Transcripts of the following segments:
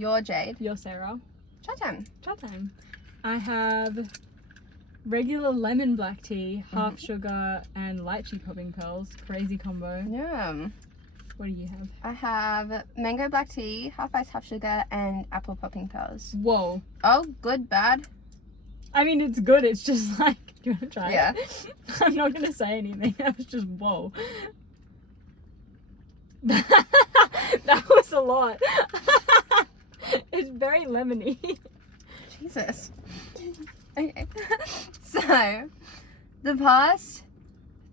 You're Jade. You're Sarah. Chat time. Chat time. I have regular lemon black tea, half sugar, and lychee popping pearls. Crazy combo. Yeah. What do you have? I have mango black tea, half ice, half sugar, and apple popping pearls. Whoa. Oh, good, bad? I mean, it's good. It's just like, do you want to try Yeah. it? I'm not going to say anything. I was just, whoa. That was a lot. It's very lemony. Jesus. Okay. So, the past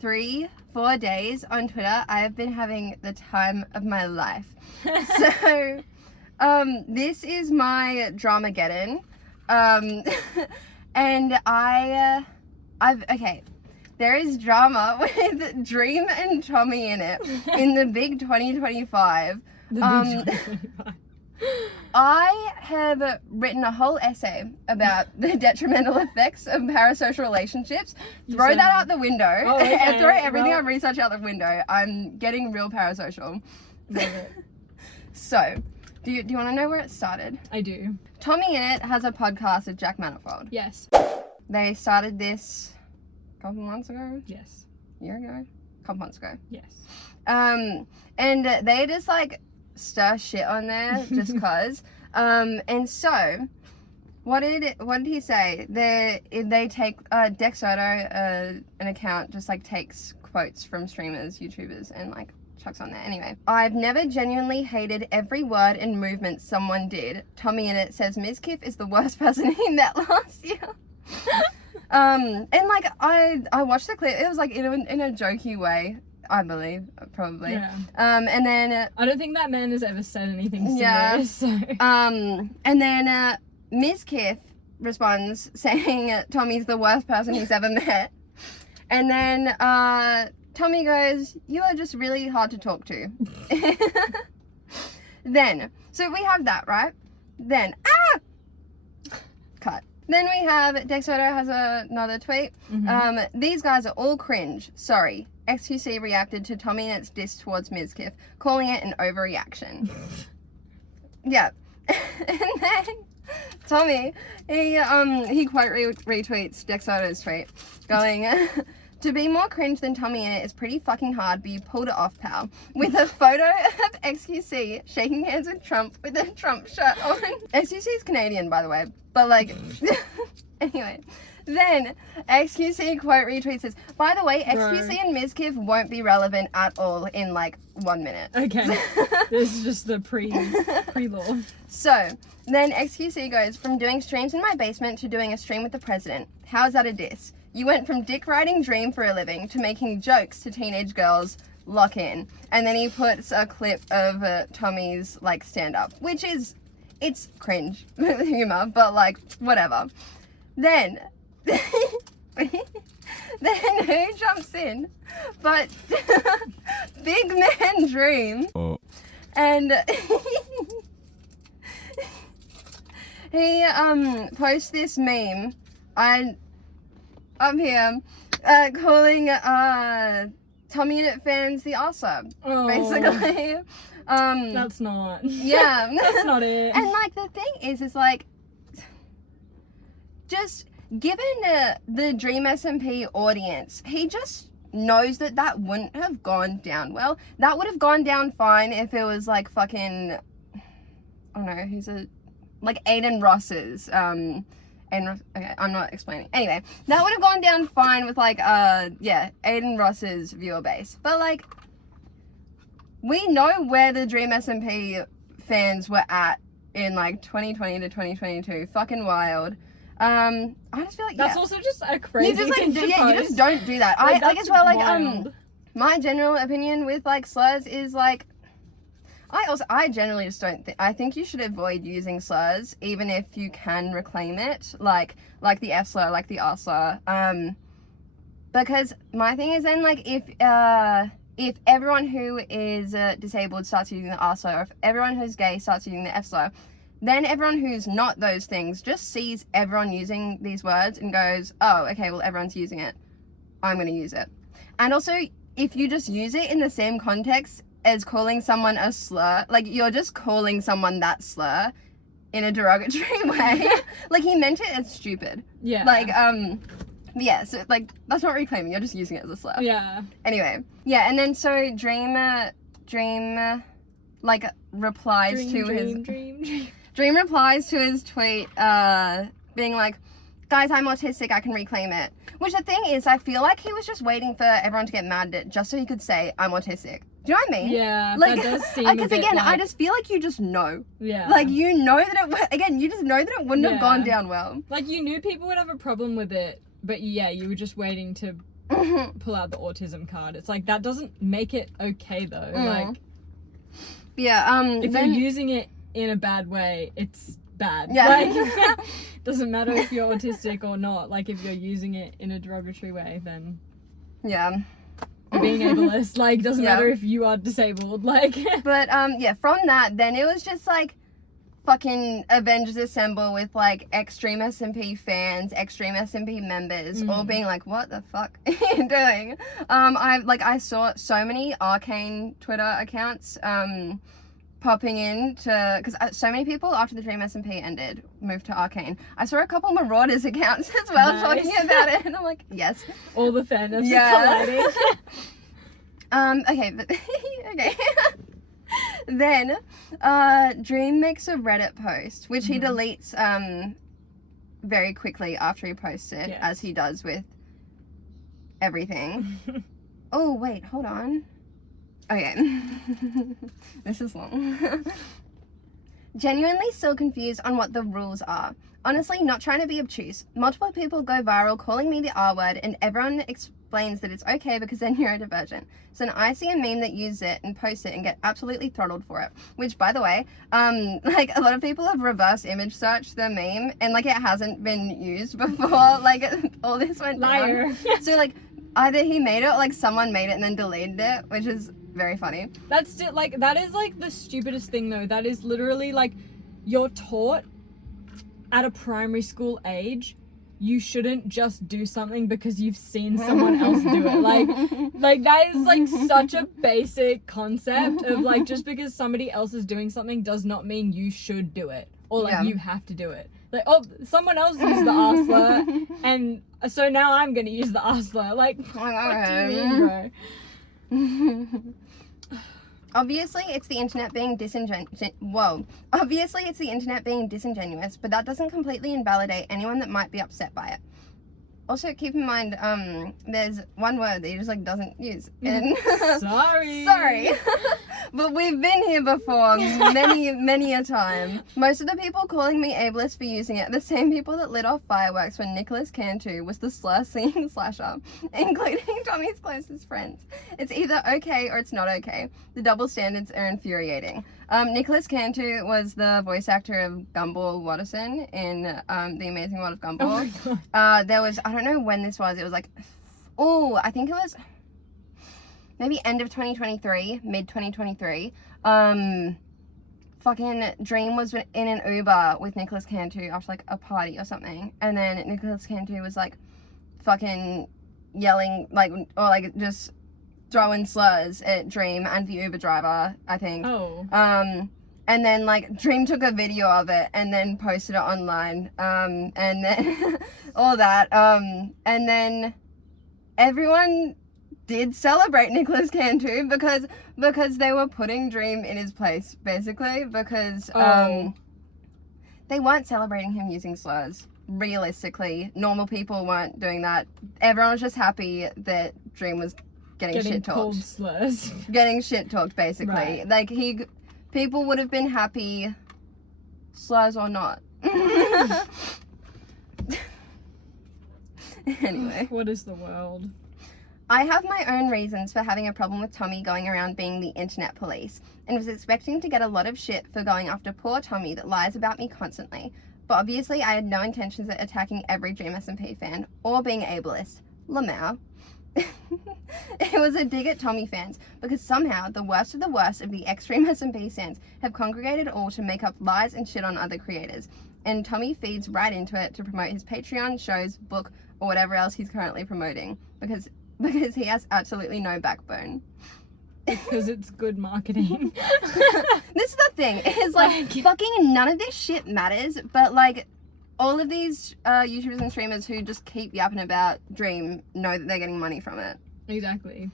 3-4 days on Twitter, I have been having the time of my life. So, this is my dramageddon. And okay. There is drama with Dream and Tommy in it in the big 2025. The big 2025. I have written a whole essay about the detrimental effects of parasocial relationships. Throw that out the window. Oh, okay. And throw everything I've researched out the window. I'm getting real parasocial. Love it. So, do you want to know where it started? I do. tommyinit has a podcast with Jack Manifold. Yes. They started this a couple months ago? Yes. A year ago? A couple months ago. Yes. And they just like stir shit on there just cause. And so what did he say? They take Dex Soto, an account, just like takes quotes from streamers, YouTubers, and like chucks on there. Anyway, I've never genuinely hated every word and movement someone did. tommyinit says Ms. Kiff is the worst person he met last year. And like I watched the clip. It was like in a jokey way, I believe, probably. Yeah. And then I don't think that man has ever said anything serious. Yeah. So. And then Ms. Kiff responds saying Tommy's the worst person he's ever met. And then Tommy goes, "You are just really hard to talk to." Then, so we have that, right? Then, cut. Then we have Dex Soto has another tweet. These guys are all cringe. Sorry. XQC reacted to tommyinit's diss towards Ms. Kiff, calling it an overreaction. Yeah. And then Tommy, he quote retweets Dex Soto's tweet, going, "To be more cringe than tommyinit is pretty fucking hard, but you pulled it off, pal." With a photo of XQC shaking hands with Trump with a Trump shirt on. XQC is Canadian, by the way, but like, anyway. Then XQC quote retweets this. By the way, XQC and Ms. Kiff won't be relevant at all in like 1 minute. Okay. This is just the pre-law. So then XQC goes, "From doing streams in my basement to doing a stream with the president. How is that a diss? You went from dick riding Dream for a living to making jokes to teenage girls. Lock in." And then he puts a clip of Tommy's like stand up, which is, it's cringe humor, but like whatever. Then who jumps in but big man Dream. And he posts this meme up here calling tommyinit fans the arser, basically. That's not. Yeah. That's not it. And like the thing is like, just given the Dream SMP audience, he just knows that wouldn't have gone down well. That would have gone down fine if it was like fucking, oh no, who's like Aiden Ross's, okay, I'm not explaining. Anyway, that would have gone down fine with like, yeah, Aiden Ross's viewer base. But like, we know where the Dream SMP fans were at in like 2020 to 2022. Fucking wild. I just feel like that's also just a crazy you just like thing to you post. just don't do that. Like, I as well like wild. My general opinion with like slurs is like, I generally just don't think, I think you should avoid using slurs even if you can reclaim it, like the F slur, like the R slur, because my thing is then like if everyone who is disabled starts using the R slur, or if everyone who's gay starts using the F slur, then everyone who's not those things just sees everyone using these words and goes, oh, okay, well, everyone's using it, I'm going to use it. And also, if you just use it in the same context as calling someone a slur, like, you're just calling someone that slur, in a derogatory way. Like, he meant it as stupid. Yeah. Like, yeah, so, like, that's not reclaiming, you're just using it as a slur. Yeah. Anyway, yeah, and then so Dream, like, replies Dream replies to his tweet, being like, guys, I'm autistic, I can reclaim it. Which the thing is, I feel like he was just waiting for everyone to get mad at it just so he could say, I'm autistic. Do you know what I mean? Yeah, like, that does seem because again, I just feel like you just know. Yeah. Like, you know that you just know that it wouldn't have gone down well. Like, you knew people would have a problem with it, but yeah, you were just waiting to pull out the autism card. It's like, that doesn't make it okay, though. Like, yeah, if then, you're using it in a bad way, it's bad. Yeah. Like, doesn't matter if you're autistic or not. Like, if you're using it in a derogatory way, then yeah. being ableist, like, doesn't matter if you are disabled, like. But yeah, from that, then it was just like fucking Avengers Assemble with like extreme SMP fans, extreme SMP members, all being like, what the fuck are you doing? I saw so many Arcane Twitter accounts popping in to, because so many people after the Dream SMP ended moved to Arcane. I saw a couple Marauders accounts as well talking about it, and I'm like, yes, all the fandoms colliding. Okay, but okay. Then Dream makes a Reddit post, which he deletes very quickly after he posts it, as he does with everything. Oh wait, hold on. Okay. This is long. Genuinely still confused on what the rules are. Honestly, not trying to be obtuse. Multiple people go viral calling me the R word, and everyone explains that it's okay because they're neurodivergent. So then I see a meme that uses it and post it and get absolutely throttled for it. Which, by the way, like, a lot of people have reverse image searched the meme, and like, it hasn't been used before. Like, all this went down. So like, either he made it or like someone made it and then deleted it, which is very funny. That's still, like, that is like the stupidest thing though. That is literally like, you're taught at a primary school age, you shouldn't just do something because you've seen someone else do it. Like that is like such a basic concept of like, just because somebody else is doing something does not mean you should do it, or like you have to do it. Like, oh, someone else used the R slur, and so now I'm gonna use the R slur. Like, what do you mean, bro? Obviously, it's the internet being Obviously, it's the internet being disingenuous, but that doesn't completely invalidate anyone that might be upset by it. Also, keep in mind, there's one word that he just, like, doesn't use. And Sorry. But we've been here before many a time. Most of the people calling me ableist for using it are the same people that lit off fireworks when Nicholas Cantu was the slur-singing slasher, including Tommy's closest friends. It's either okay or it's not okay. The double standards are infuriating. Nicholas Cantu was the voice actor of Gumball Watterson in The Amazing World of Gumball. Oh my God. There was, I don't know when this was, it was like, I think it was maybe end of 2023, mid 2023. Fucking Dream was in an Uber with Nicholas Cantu after like a party or something, and then Nicholas Cantu was like fucking yelling, like, or like just throwing slurs at Dream and the Uber driver, I think. Oh. And then like Dream took a video of it and then posted it online, and then all that, and then everyone did celebrate Nicholas Cantu because they were putting Dream in his place, basically, because they weren't celebrating him using slurs. Realistically, normal people weren't doing that. Everyone was just happy that Dream was getting shit talked. Slurs. Getting shit talked, basically. Right. Like, people would have been happy, slurs or not. Anyway. What is the world? I have my own reasons for having a problem with Tommy going around being the internet police, and was expecting to get a lot of shit for going after poor Tommy that lies about me constantly. But obviously I had no intentions of attacking every Dream SMP fan, or being ableist. Lamau. It was a dig at Tommy fans, because somehow the worst of the extreme SMP fans have congregated all to make up lies and shit on other creators, and Tommy feeds right into it to promote his Patreon, shows, book, or whatever else he's currently promoting, because he has absolutely no backbone. because it's good marketing. This is the thing. It's like fucking none of this shit matters, but like all of these YouTubers and streamers who just keep yapping about Dream know that they're getting money from it. Exactly.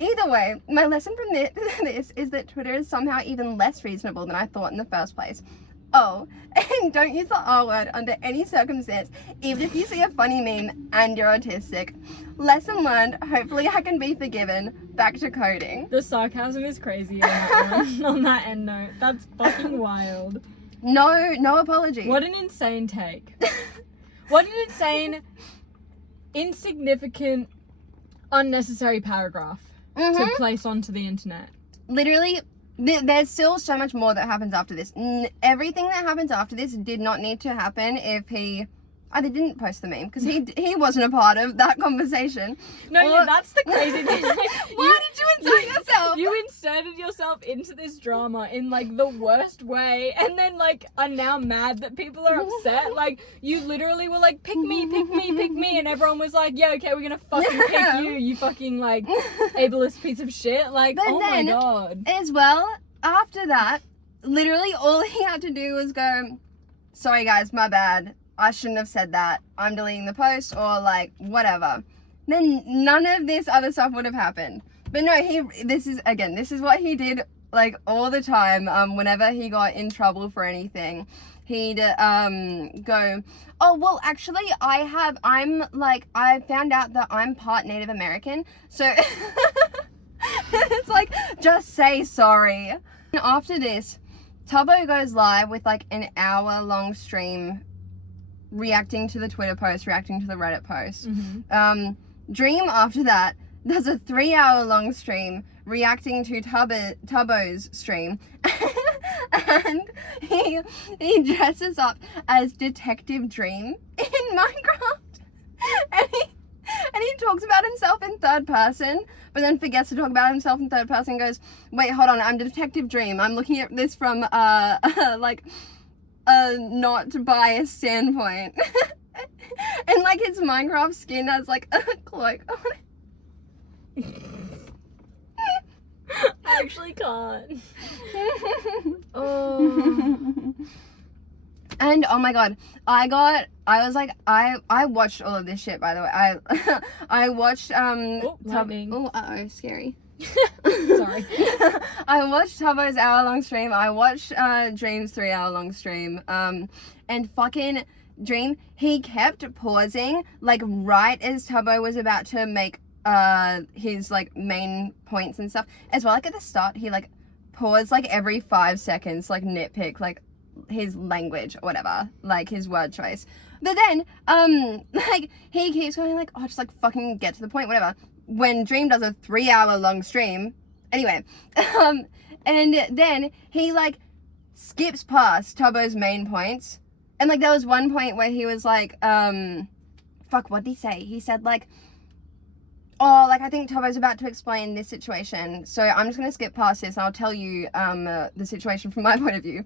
Either way, my lesson from this is that Twitter is somehow even less reasonable than I thought in the first place. Oh, and don't use the R word under any circumstance, even if you see a funny meme and you're autistic. Lesson learned. Hopefully I can be forgiven. Back to coding. The sarcasm is crazy on that one, on that end note. That's fucking wild. No apology. What an insane take. What an insane, insignificant, unnecessary paragraph to place onto the internet. Literally, there's still so much more that happens after this. Everything that happens after this did not need to happen if he either didn't post the meme, because he wasn't a part of that conversation. No, yeah, that's the crazy thing. Why did you insert yourself? You inserted yourself into this drama in like the worst way, and then like are now mad that people are upset. Like you literally were like, pick me, and everyone was like, yeah, okay, we're gonna fucking pick you fucking like ableist piece of shit. Like, But oh my then, god. As well, after that, literally all he had to do was go, sorry guys, my bad. I shouldn't have said that. I'm deleting the post, or like whatever. Then none of this other stuff would have happened. But no, this is what he did like all the time. Whenever he got in trouble for anything, he'd go, oh well, actually I found out that I'm part Native American, so it's like, just say sorry. And after this, Tubbo goes live with like an hour-long stream reacting to the Twitter post, reacting to the Reddit post. Dream after that does a 3-hour-long stream reacting to Tubbo's stream. And he dresses up as Detective Dream in Minecraft. And he talks about himself in third person, but then forgets to talk about himself in third person and goes, wait, hold on, I'm Detective Dream. I'm looking at this from like a not biased standpoint. And like his Minecraft skin has like a cloak on it. I actually can't. Oh. And oh my god, I watched all of this shit, by the way. I watched scary. Sorry. I watched Tubbo's hour-long stream. I watched Dream's 3-hour-long stream. And fucking Dream, he kept pausing like right as Tubbo was about to make his like main points and stuff. As well, like at the start, he like paused like every 5 seconds, like nitpick like his language or whatever, like his word choice. But then like he keeps going like, oh, just like fucking get to the point, whatever. When Dream does a 3-hour-long stream, anyway, and then he like skips past Tubbo's main points, and like there was one point where he was like, fuck, what did he say? He said like, oh, like I think Tubbo's about to explain this situation, so I'm just gonna skip past this and I'll tell you the situation from my point of view.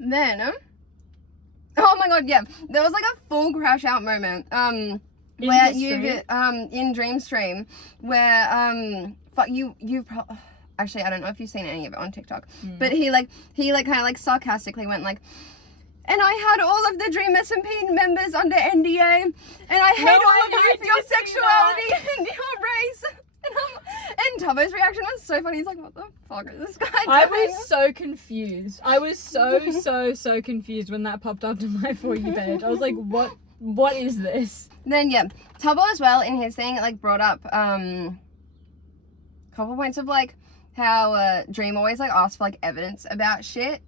Then, oh my god, yeah, there was like a full crash out moment, where in Dream stream, where actually I don't know if you've seen any of it on TikTok, but he kind of like sarcastically went like, and I had all of the Dream SMP members under NDA, and I hate all of you for your sexuality and your race. And Tubbo's reaction was so funny. He's like, what the fuck is this guy doing? I was so confused. I was so confused when that popped up to my For You page. I was like, what is this? Then yeah, Tubbo as well in his thing like brought up a couple points of like how Dream always like asks for like evidence about shit.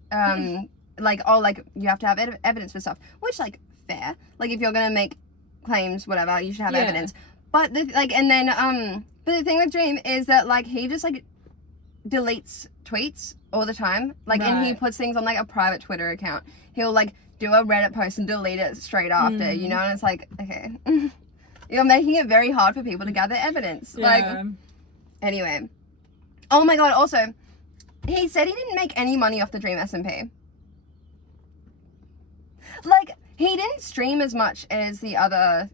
Like, oh, like you have to have evidence for stuff, which like fair. Like if you're gonna make claims, whatever, you should have evidence. But but the thing with Dream is that like he just like deletes tweets all the time, like, and he puts things on like a private Twitter account. He'll like do a Reddit post and delete it straight after, you know, and it's like, okay, you're making it very hard for people to gather evidence. Like, anyway, oh my god, also he said he didn't make any money off the Dream SMP. Like, he didn't stream as much as the other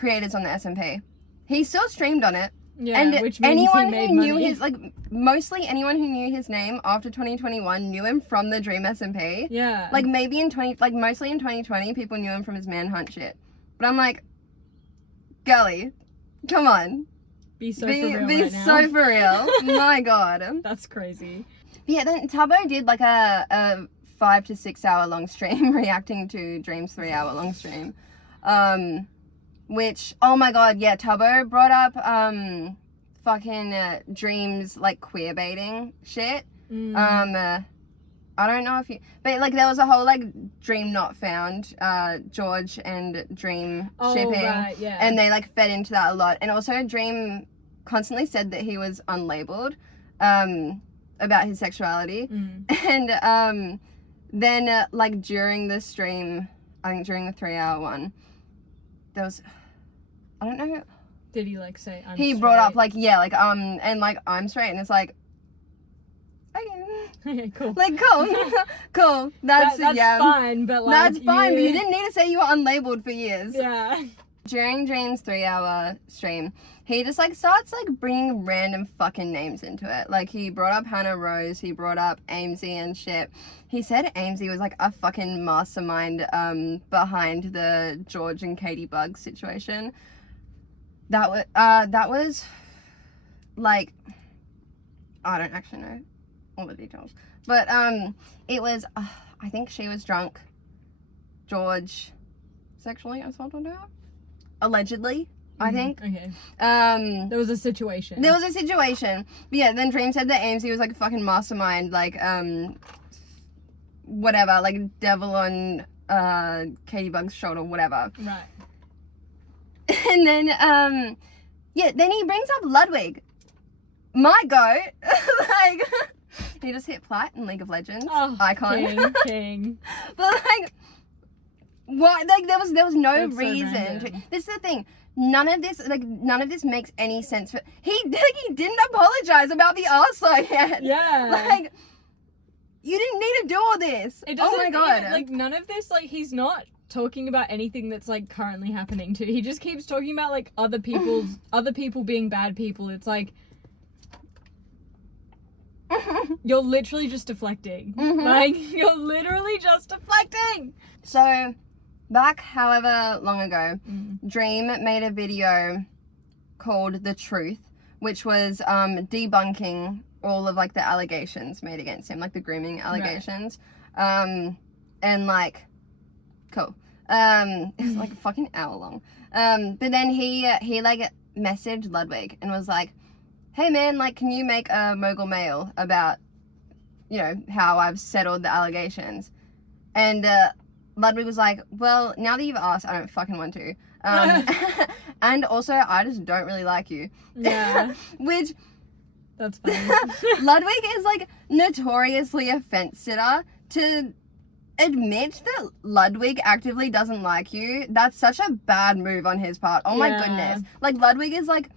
creators on the SMP. He still streamed on it. Yeah, and which means anyone he made who knew money. his, like, mostly anyone who knew his name after 2021 knew him from the Dream SMP. Yeah. Like, maybe mostly in 2020, people knew him from his Manhunt shit. But I'm like, girly, come on. Be so for real Be right now. so for real. My God. That's crazy. But yeah, then Tubbo did like a 5 to 6 hour long stream reacting to Dream's 3 hour long stream. Which, oh my God, yeah, Tubbo brought up fucking Dream's like queer baiting shit. I don't know if you, but like there was a whole like Dream Not Found, George and Dream shipping, right, yeah. and they like fed into that a lot. And also Dream constantly said that he was unlabeled about his sexuality, and then like during the stream, I think during the 3 hour one, there was, I don't know. Did he like say I'm He straight? brought up like, yeah, like and like I'm straight, and it's like, okay. Okay, cool. Like, cool. Cool. That's yeah. fine, but like That's fine, but you didn't need to say you were unlabeled for years. Yeah. During Dream's 3 hour stream, he just like starts like bringing random fucking names into it. Like he brought up Hannah Rose, he brought up Amesy and shit. He said Amesy was like a fucking mastermind behind the George and Katie Bug situation. That was like, I don't actually know all the details, but it was I think she was drunk, George sexually assaulted her, allegedly. I think Okay. there was a situation. But yeah, then Dream said that AMC was like a fucking mastermind, like whatever, like devil on Katie Bug's shoulder, whatever. Right. And then yeah, then he brings up Ludwig, my goat. Like he just hit plat in League of Legends, icon. King. But like, what? Like there was no That's so reason. random. This is the thing. None of this makes any sense. For he didn't apologize about the arsehole yet. Yeah. Like you didn't need to do all this. It Oh doesn't, my God. like none of this, like he's not talking about anything that's like currently happening to. He just keeps talking about like other people being bad people. It's like you're literally just deflecting. Like you're literally just deflecting. So, back however long ago, Dream made a video called The Truth, which was debunking all of like the allegations made against him, like the grooming allegations. Right. And like, cool. It's like a fucking hour long. But then he like messaged Ludwig and was like, hey man, like can you make a mogul mail about, you know, how I've settled the allegations? And Ludwig was like, well, now that you've asked, I don't fucking want to. And also, I just don't really like you. Yeah. Which, that's funny. Ludwig is like notoriously a fence sitter. To admit that Ludwig actively doesn't like you, that's such a bad move on his part. Oh my goodness. Like, Ludwig is like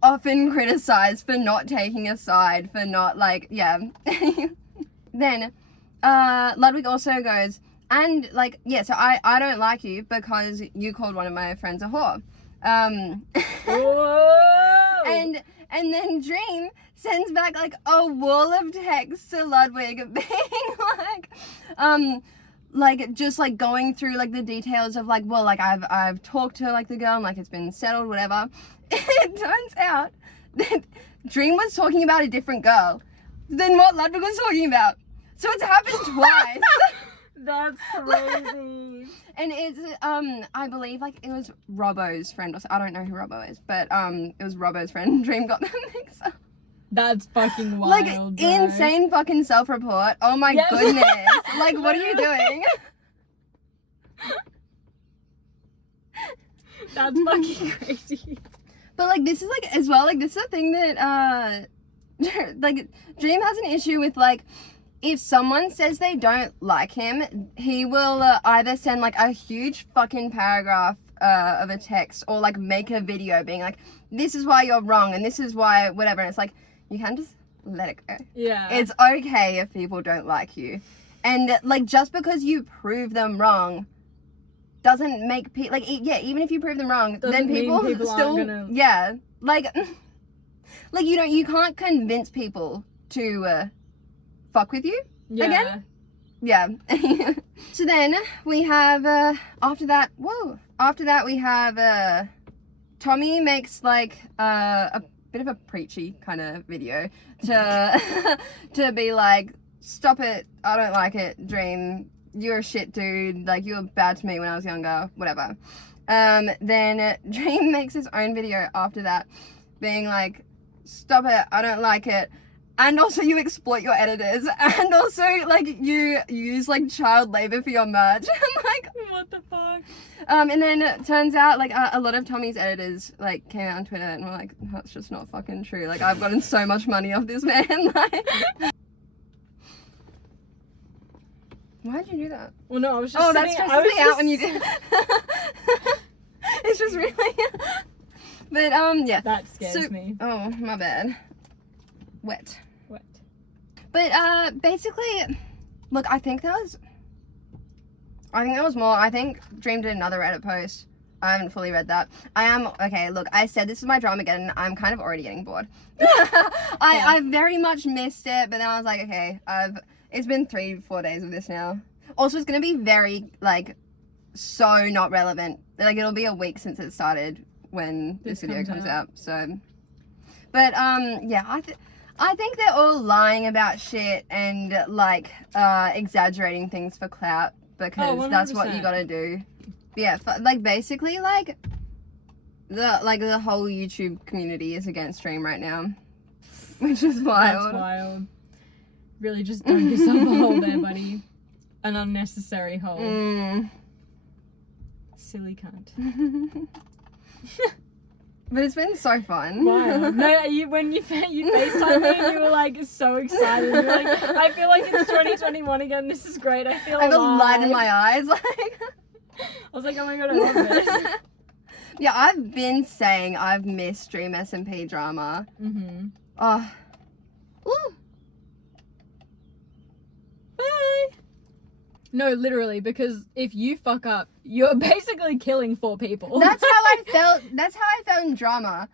often criticized for not taking a side, for not like, yeah. Then, Ludwig also goes, and like, yeah, so I don't like you because you called one of my friends a whore. Whoa! And then Dream sends back like a wall of text to Ludwig being like just like going through like the details of like, well, like I've talked to like the girl and like it's been settled, whatever. It turns out that Dream was talking about a different girl than what Ludwig was talking about. So it's happened twice. That's crazy. And it's I believe like it was Robbo's friend, or I don't know who Robbo is, but it was Robbo's friend. Dream got them mixed up. That's fucking wild. Like bro. insane fucking self-report. Oh my goodness. Like what are you doing? That's fucking crazy. But like this is like as well, like this is a thing that like Dream has an issue with, like if someone says they don't like him, he will either send like a huge fucking paragraph of a text, or like make a video being like, this is why you're wrong and this is why whatever, and it's like, you can just let it go. Yeah. It's okay if people don't like you. And like just because you prove them wrong doesn't make people, like, even if you prove them wrong, Doesn't then mean people people still, aren't gonna... yeah, like, you can't convince people to fuck with you again. Yeah. So then we have, after that we have, Tommy makes, like, a bit of a preachy kind of video to, to be like, stop it, I don't like it, Dream, you're a shit dude, like, you were bad to me when I was younger, whatever. Then Dream makes his own video after that, being like, stop it, I don't like it. And also you exploit your editors, and also, like, you use, like, child labor for your merch. I'm like, what the fuck? And then it turns out, like, a lot of Tommy's editors, like, came out on Twitter and were like, that's just not fucking true. Like, I've gotten so much money off this man. Like, why'd you do that? Well, no, I was just that stresses me out when you do. It's just really. But yeah. That scares me. Oh, my bad. Wet. But basically, look, I think there was more. I think Dream did another Reddit post. I haven't fully read that. Okay, look, I said this is my dramageddon. I'm kind of already getting bored. I very much missed it, but then I was like, okay, it's been 3-4 days of this now. Also, it's gonna be very, like, so not relevant. Like, it'll be a week since it started when this video comes out. So, but yeah, I think they're all lying about shit and, like, exaggerating things for clout, because that's what you gotta do. Yeah, like, basically, like, the whole YouTube community is against Dream right now, which is wild. That's wild. Really just dug yourself a hole there, buddy. An unnecessary hole. Silly cunt. But it's been so fun. Wow. No, when you FaceTime me, you were like so excited. You were like, I feel like it's 2021 again. This is great. I feel I have a alive. light in my eyes. Like, I was like, oh my god, I love this. Yeah, I've been saying I've missed Dream SMP drama. Oh. Ooh. Bye. No, literally, because if you fuck up, you're basically killing 4 people. That's how I felt in drama.